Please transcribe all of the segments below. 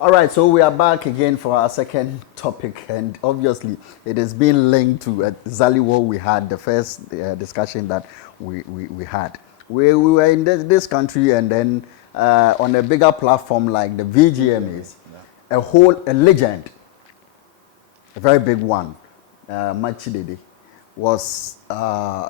All right, so we are back again for our second topic, and obviously it is being linked to exactly what we had, the first discussion that we had. We were in this country, and then on a bigger platform like the VGMAs, a legend, a very big one, Amakye Dede, was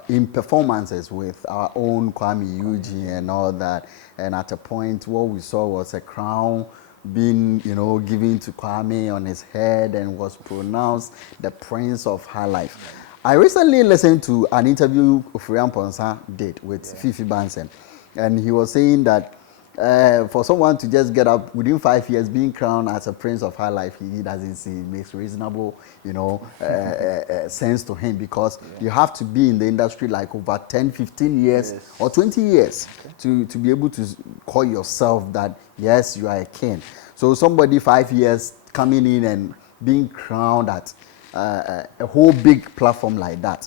in performances with our own Kuame, Eugene and all that. And at a point, what we saw was a crown being, given to Kuame on his head and was pronounced the Prince of High Life. I recently listened to an interview Ofurian Ponsa did with Fifi Bansen, and he was saying that for someone to just get up within 5 years being crowned as a Prince of High Life, he doesn't see it makes reasonable, sense to him, because you have to be in the industry like over 10, 15 years or 20 years to be able to call yourself that, yes, you are a king. So somebody 5 years coming in and being crowned at a whole big platform like that.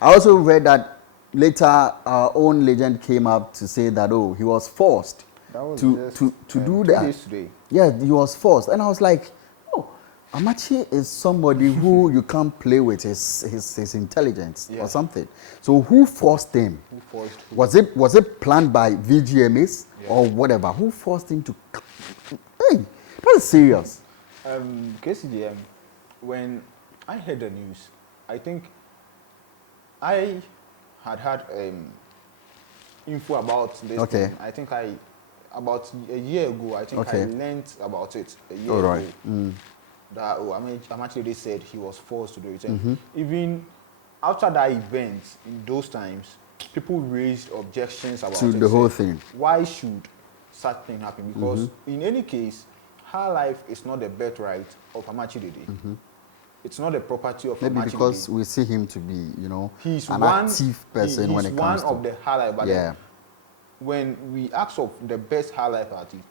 I also read that later our own legend came up to say that, he was forced to do that. Yeah, he was forced. And I was like, Amakye is somebody who you can't play with his intelligence or something. So who forced him? Was it planned by VGMAs or whatever? Who forced him to? Hey, that is serious. KCGM, when I heard the news, I think I had info about this thing. I think about a year ago, I learned about it a year ago. That Amakye said he was forced to do it. And even after that event, in those times, people raised objections about the whole thing. Why should such thing happen? Because in any case, high life is not the birthright of Amakye Dede. It's not the property of Amakye Dede. Maybe because we see him to be, he's an active person when it comes to. He's one of the high life. But then when we ask of the best high life artist,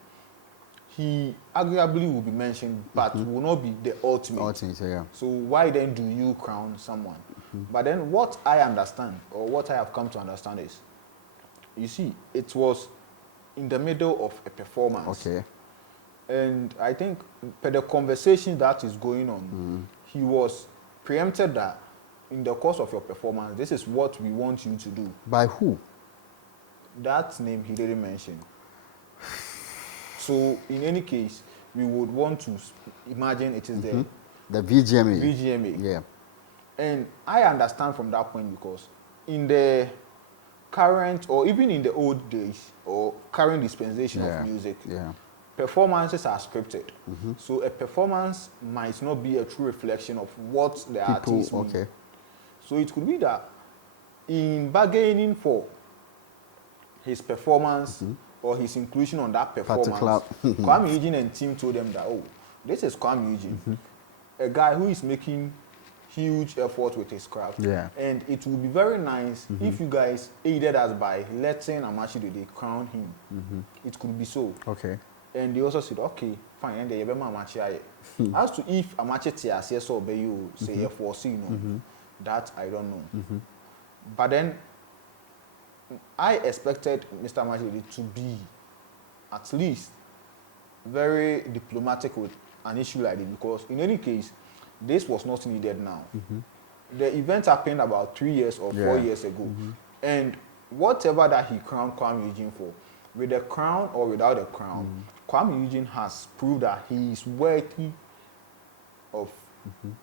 he arguably will be mentioned, but will not be the ultimate. So why then do you crown someone? But then what I understand, or what I have come to understand is, you see, it was in the middle of a performance. And I think per the conversation that is going on, he was preempted that in the course of your performance, this is what we want you to do. By who? That name he didn't mention. So in any case, we would want to imagine it is the VGMA. VGMA. Yeah. And I understand from that point, because in the current, or even in the old days, or current dispensation of music, performances are scripted. So a performance might not be a true reflection of what the artist means. So it could be that in bargaining for his performance or his inclusion on that performance, Kuame Eugene and team told them that, this is Kuame Eugene, a guy who is making huge effort with his craft. And it would be very nice if you guys aided us by letting Amakye Dede crown him. It could be so. And they also said, okay, fine, and they Amakye. As to if Amakye Tiasie so be you say force, that I don't know. But then I expected Mr. Amakye to be at least very diplomatic with an issue like this, because in any case, this was not needed now. The event happened about 3 years or 4 years ago. And whatever that he crowned Kuame Eugene for, with the crown or without the crown, Kuame Eugene has proved that he is worthy of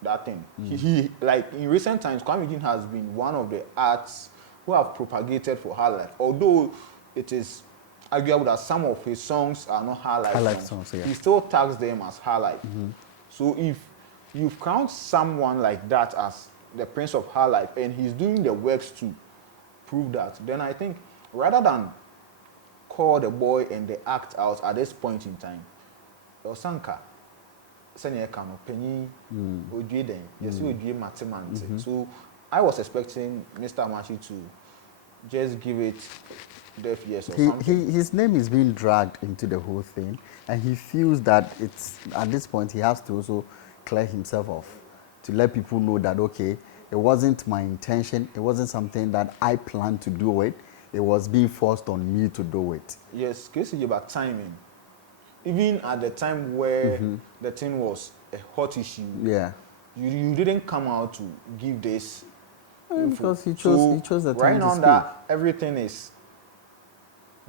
that thing. He like in recent times, Kuame Eugene has been one of the arts who have propagated for high life. Although it is arguable that some of his songs are not high life songs, he still tags them as high life. So if you've crowned someone like that as the Prince of High Life, and he's doing the works to prove that, then I think rather than call the boy and the act out at this point in time, Osanka, Senior Kano, Penny, Ojeden, yes, Mateman. So I was expecting Mr. Amakye to just give it deaf ears or something. His name is being dragged into the whole thing, and he feels that it's at this point he has to also clear himself off to let people know that, okay, it wasn't my intention, it wasn't something that I planned to do it, it was being forced on me to do it. Yes, case about timing. even at the time where the thing was a hot issue, you didn't come out to give this info. Because he chose the time right to now speak. that everything is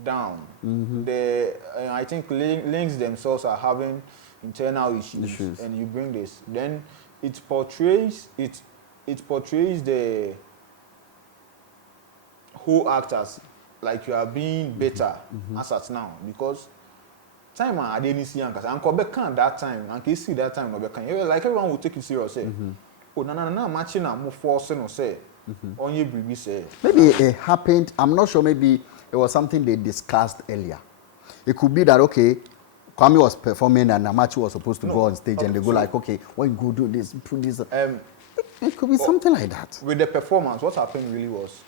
down, I think links themselves are having internal issues, and you bring this, then it portrays the whole act as like you are being better as at now, because time I didn't see Uncle Bekan that time, and can see that time no Bekan. Like everyone will take it serious. Say, oh no, matching and move force no say. On your baby say. Maybe it happened. I'm not sure. Maybe it was something they discussed earlier. It could be that okay, Kuame was performing and Amakye was supposed to go on stage, and they go like, okay, when you go do this, put this. It could be something like that. With the performance, what happened really was,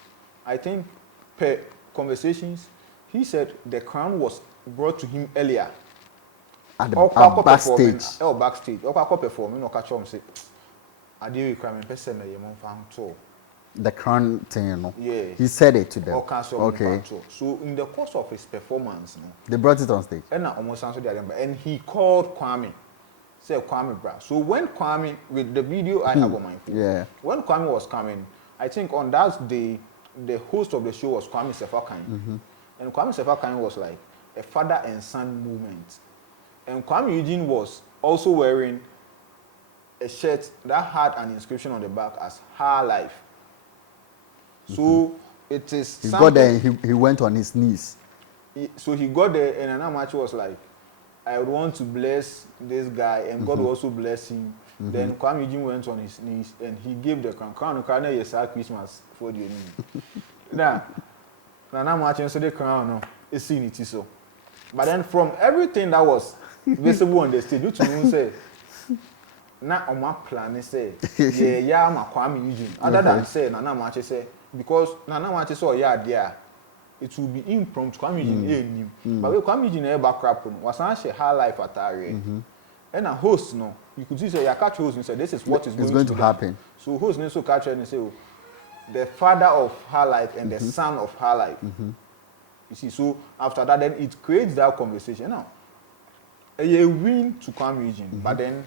I think, per conversations, he said the crown was brought to him earlier. At backstage. Backstage. Performing, or catch on say, I did requirement person that you want the crown thing, you know. Yeah. He said it to them. Okay. So in the course of his performance, they brought it on stage. And almost answered and he called Kuame. Said Kuame, bra. So when Kuame, with the video I have on my phone, when Kuame was coming, I think on that day, the host of the show was Kuame Sefakan. And Kuame Sefakan was like a father and son movement. And Kuame Eugene was also wearing a shirt that had an inscription on the back as Her Life. So it is. He got there. He went on his knees. So he got there, and Amakye was like, "I would want to bless this guy, and God will also bless him." Then Kuame Eugene went on his knees, and he gave the crown. Crown is Christmas for the enemy. Now Amakye said the crown, no, it's seen it so. But then from everything that was visible on the stage, you to say. Na oma plan say yeah ma Kuame Eugene other than say Nana Amakye say because Nana Amakye say yeah there it will be impromptu Kuame Eugene but we Kuame Eugene e back no was an Her Life attire and a host no you could see say you catch host and say this is what is going to happen. So host no so catch and say the father of Her Life and the son of Her Life. You see, so after that then it creates that conversation now a win to Kuame Eugene but then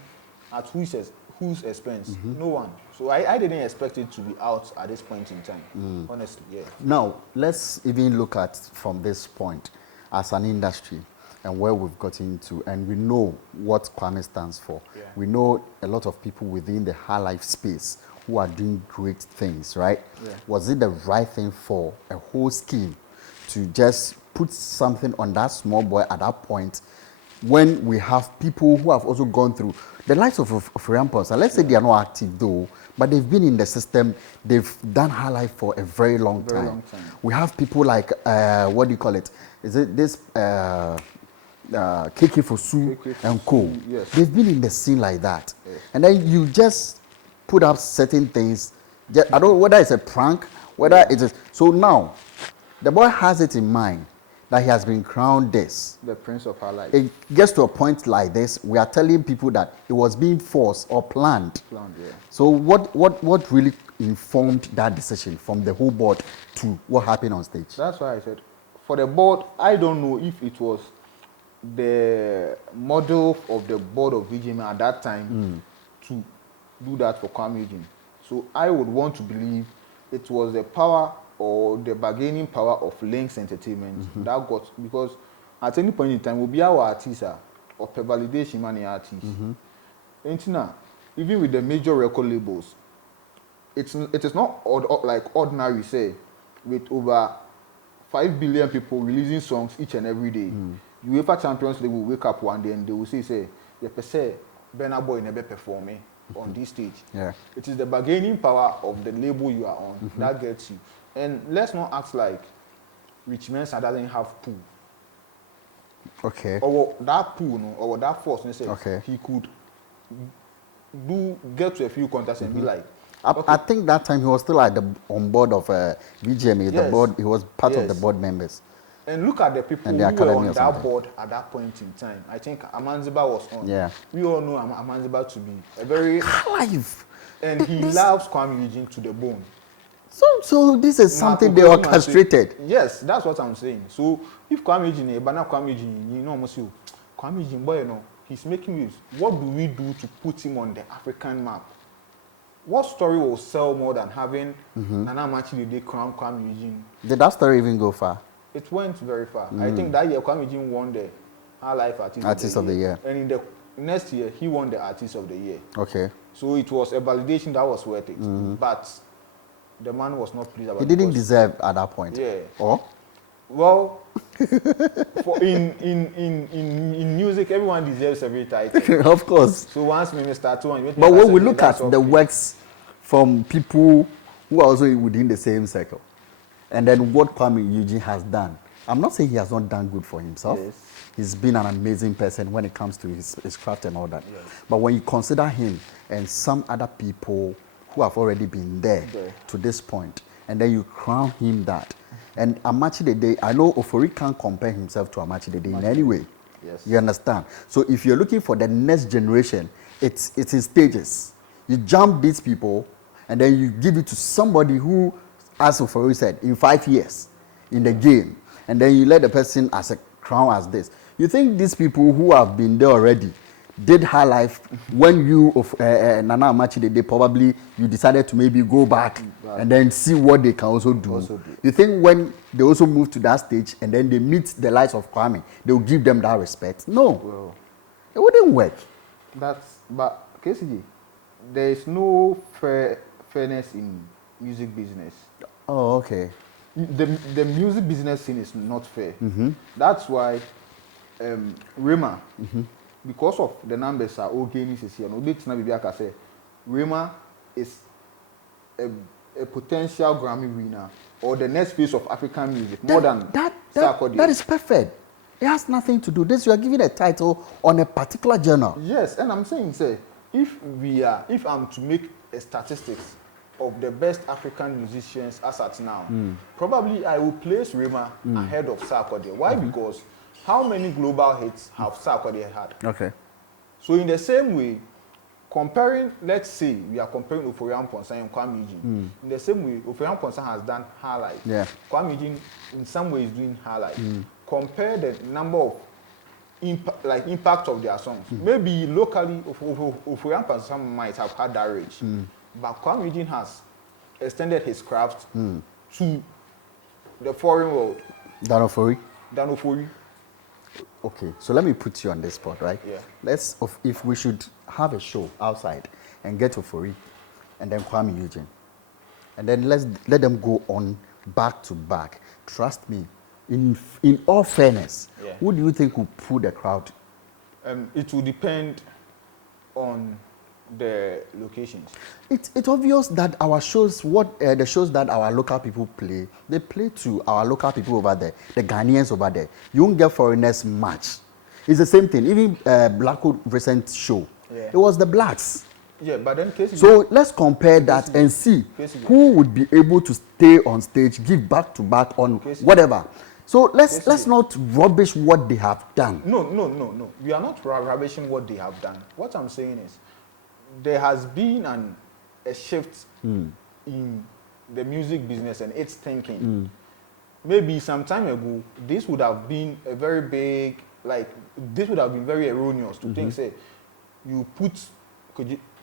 at whose expense? No one. So I didn't expect it to be out at this point in time. Honestly, yeah. Now, let's even look at from this point as an industry and where we've gotten to, and we know what Kuame stands for. Yeah. We know a lot of people within the Her Life space who are doing great things, right? Yeah. Was it the right thing for a whole scheme to just put something on that small boy at that point when we have people who have also gone through the likes of Friampos, and let's say they are not active though, but they've been in the system, they've done Her Life for a very long time. We have people like, what do you call it? Is it this KK Fosu and Co? Yes. They've been in the scene like that. Yes. And then you just put up certain things, I don't know whether it's a prank, whether it is. So now, the boy has it in mind that he has been crowned this. The Prince of Her Life. It gets to a point like this, we are telling people that it was being forced or planned. Yeah. So what really informed that decision from the whole board to what happened on stage? That's why I said, for the board, I don't know if it was the model of the board of VGMA at that time to do that for Kuame Eugene. So I would want to believe it was the power or the bargaining power of Links Entertainment that got, because at any point in time we'll be our artists or per validation money artists. And now, even with the major record labels, it is not like ordinary, say, with over 5 billion people releasing songs each and every day. UEFA Champions League will wake up one day and they will say, the per se, Burna Boy never performing on this stage. Yeah. It is the bargaining power of the label you are on that gets you. And let's not act like Rich Mensa doesn't have pool. Okay. Or that pool, no, or that force, he could get to a few contests and be like. I think that time he was still on board of VGMA. Yes. The board, he was part of the board members. And look at the people who were on that board at that point in time. I think Amanziba was on. Yeah. We all know Amanziba to be a very live. And he loves Kuame Eugene to the bone. So this is something they orchestrated. Yes, that's what I'm saying. So if Kuame Eugene, Kuame Eugene, you know, Kuame Kuame Eugene, boy, you know, he's making waves. What do we do to put him on the African map? What story will sell more than having Nana Amakye Dede crown Kuame Eugene? Did that story even go far? It went very far. I think that year Kuame Eugene won the High Life Artist of the Year. And in the next year, he won the Artist of the Year. Okay. So it was a validation that was worth it. But the man was not pleased about it. He didn't deserve at that point. Yeah. Or? Well, in music, everyone deserves every title. Of course. So once we start to but when we look at the works from people who are also within the same circle, and then what Kuame Eugene has done, I'm not saying he has not done good for himself. Yes. He's been an amazing person when it comes to his craft and all that. Yes. But when you consider him and some other people who have already been there to this point, and then you crown him that. And Amakye Dede, I know Ofori can't compare himself to Amakye Dede in any way. Yes. You understand? So if you're looking for the next generation, it's in stages. You jump these people, and then you give it to somebody who, as Ofori said, in 5 years in the game, and then you let the person as a crown as this. You think these people who have been there already did High Life when you Nana Amakye Dede probably you decided to maybe go back and then see what they can also do. You think when they also move to that stage and then they meet the likes of Kuame, they will give them that respect? No, well, it wouldn't work. But KCG, there is no fairness in music business. Oh, okay. The music business scene is not fair. That's why Rema. Because of the numbers are okay, Rema is a potential Grammy winner or the next phase of African music more than that is perfect. It has nothing to do. This you are giving a title on a particular journal. Yes, and I'm saying, say, if I'm to make a statistics of the best African musicians as at now, probably I will place Rema ahead of Sarkodie. Why? Because how many global hits have Sarkodie had? Okay. So in the same way, comparing, let's say we are comparing Ofori Amponsa and Kuame Eugene. In the same way, Ofori Amponsa has done High Life. Yeah. Kuame Eugene in some way is doing High Life. Compare the number of impact of their songs. Maybe locally, Ofori Amponsa might have had that reach, but Kuame Eugene has extended his craft to the foreign world. Dan Ofori. Okay, so let me put you on this spot, right? Yeah. If we should have a show outside and get Ofori and then Kuame Eugene, and then let them go on back to back. Trust me, in all fairness, who do you think will pull the crowd? It will depend on the locations. It's obvious that our shows, the shows that our local people play, they play to our local people over there, the Ghanaians over there. You won't get foreigners much. It's the same thing. Even Blackwood recent show, it was the blacks. Yeah, but then so let's compare that and see who would be able to stay on stage, give back to back on whatever. So let's not rubbish what they have done. No. We are not rubbishing what they have done. What I'm saying is, there has been a shift in the music business and its thinking. Maybe some time ago, this would have been a very big, this would have been very erroneous to think, say, you put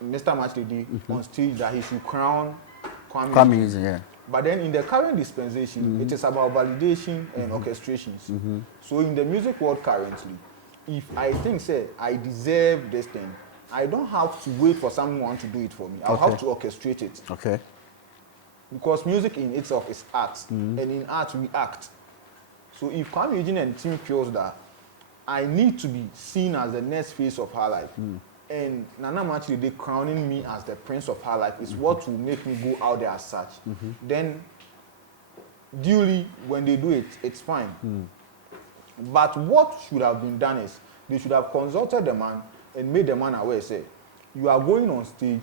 Mr. Amakye Dede on stage that he should crown Kuame Eugene. Yeah. But then in the current dispensation, it is about validation and orchestrations. So in the music world currently, if I think, say, I deserve this thing, I don't have to wait for someone to do it for me. I'll have to orchestrate it. Okay. Because music in itself is art, and in art we act. So if Kuame Eugene and team feels that I need to be seen as the next face of her life, and Nana Amakye Dede crowning me as the prince of her life is what will make me go out there as such, then duly when they do it, it's fine. But what should have been done is they should have consulted the man and made the man aware, say, you are going on stage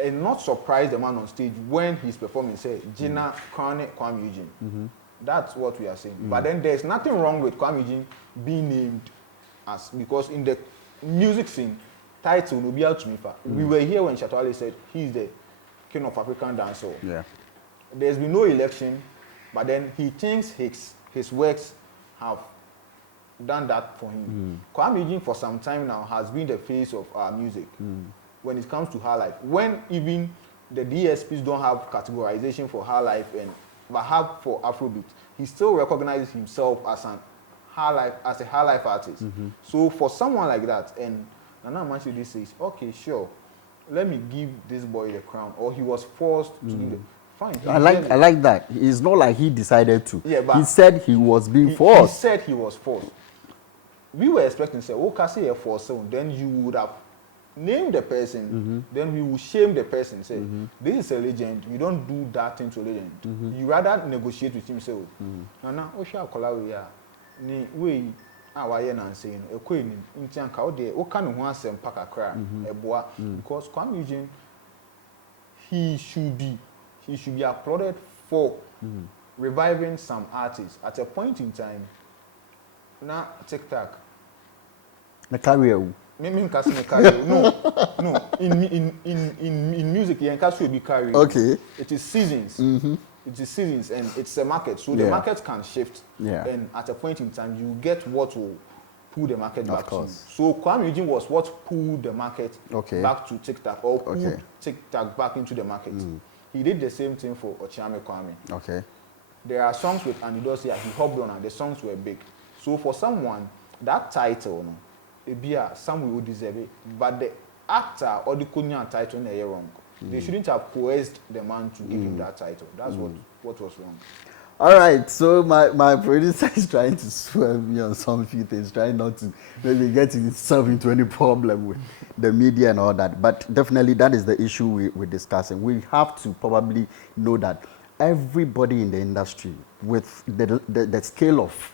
and not surprise the man on stage when he's performing, say, Gina Kuame Eugene. That's what we are saying. But then there's nothing wrong with Kuame Eugene being named as, because in the music scene, title will be out to me. We were here when Shatwale said he's the king of African dancehall. Yeah. There's been no election, but then he thinks his works have done that for him. Kuame Eugene for some time now has been the face of our music when it comes to high life. When even the DSPs don't have categorization for high life but have for Afrobeat, he still recognizes himself as a high life artist. So for someone like that, and Nana Amakye says, okay, sure, let me give this boy the crown, or he was forced to do it. Fine. I like that. It's not like he decided to. Yeah, but he said he was being forced. He said he was forced. We were expecting to say, okay, say a force, then you would have named the person, then we will shame the person. Say, this is a legend. You don't do that thing to a legend. You rather negotiate with him. Say, Nana, Osha Kolawiya, ni we awaye na say, ekwe ni ntianka ode, o kan ho asem pakakra, eboa, because Kuame Eugene, he should be applauded for reviving some artists at a point in time. Now TikTok. The career. No. In music, you can't be carried. Okay. It is seasons. It is seasons, and it's a market. So the market can shift. Yeah. And at a point in time, you get what will pull the market back to you. So Kuame Eugene was what pulled the market back to TikTok, or pulled TikTok back into the market. He did the same thing for Ochiame Kuame. Okay. There are songs with Andy Dosia, he hopped on, and the songs were big. So for someone, that title, some will deserve it, but the actor or the Kunya title, they're wrong. They shouldn't have coerced the man to give him that title. That's what was wrong. All right, so my producer is trying to swerve me on some few things, trying not to maybe get himself into any problem with the media and all that. But definitely that is the issue we're discussing. We have to probably know that everybody in the industry, with the scale of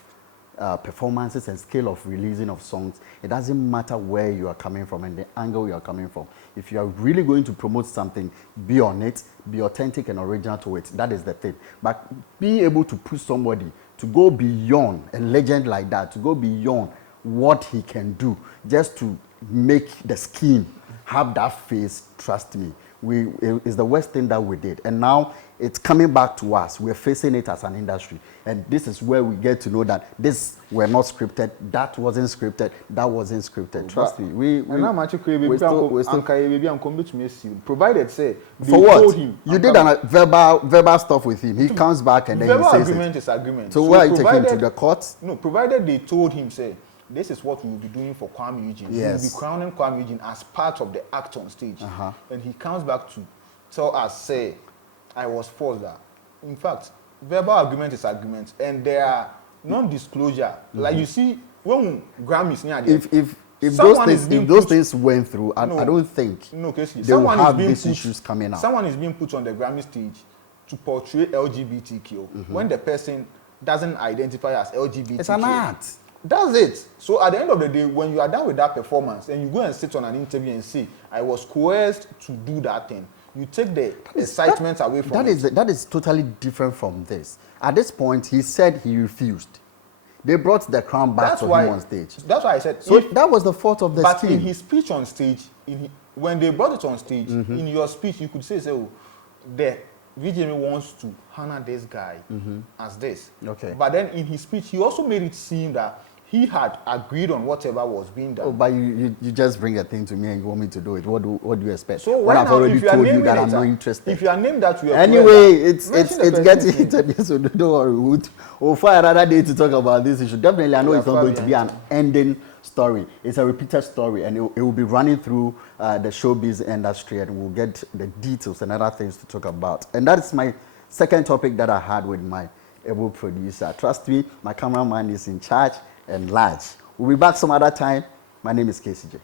performances and scale of releasing of songs, it doesn't matter where you are coming from and the angle you are coming from. If you are really going to promote something, be on it, be authentic and original to it. That is the thing. But being able to push somebody to go beyond a legend like that, to go beyond what he can do, just to make the scheme have that face, trust me, it's the worst thing that we did. And now it's coming back to us. We're facing it as an industry. And this is where we get to know that this were not scripted, that wasn't scripted, that wasn't scripted. Trust me. Provided, say, for what? Told him, you did a verbal stuff with him. He comes back and then he says agreement is agreement. So where are you taking him to the court? No, provided they told him, say, this is what we will be doing for Kuame Eugene. Yes. We will be crowning Kuame Eugene as part of the act on stage. And he comes back to tell us, say, I was forced that. In fact, verbal agreement is agreement. And there are non-disclosure. Like you see, when Grammys near if those things went through, I don't think they will have these issues coming out. Someone is being put on the Grammy stage to portray LGBTQ when the person doesn't identify as LGBTQ. It's an art. That's it. So at the end of the day, when you are done with that performance and you go and sit on an interview and say, I was coerced to do that thing, you take the excitement away from it. That is totally different from this. At this point, he said he refused. They brought the crown back to him on stage. That's why I said. So that was the fault of the scheme. But in his speech on stage, when they brought it on stage, in your speech, you could say, the VGMA wants to honor this guy as this. Okay. But then in his speech, he also made it seem that he had agreed on whatever was being done. Oh, but you just bring a thing to me and you want me to do it. What do you expect? So when I've already told you that I'm not interested. If you are named that, you are anyway, it's getting into this. So don't worry. We'll find another day to talk about this issue. Definitely, I know it's not going to be an ending story. It's a repeated story, and it will be running through the showbiz industry, and we'll get the details and other things to talk about. And that is my second topic that I had with my able producer. Trust me, my cameraman is in charge and large. We'll be back some other time. My name is KCJ.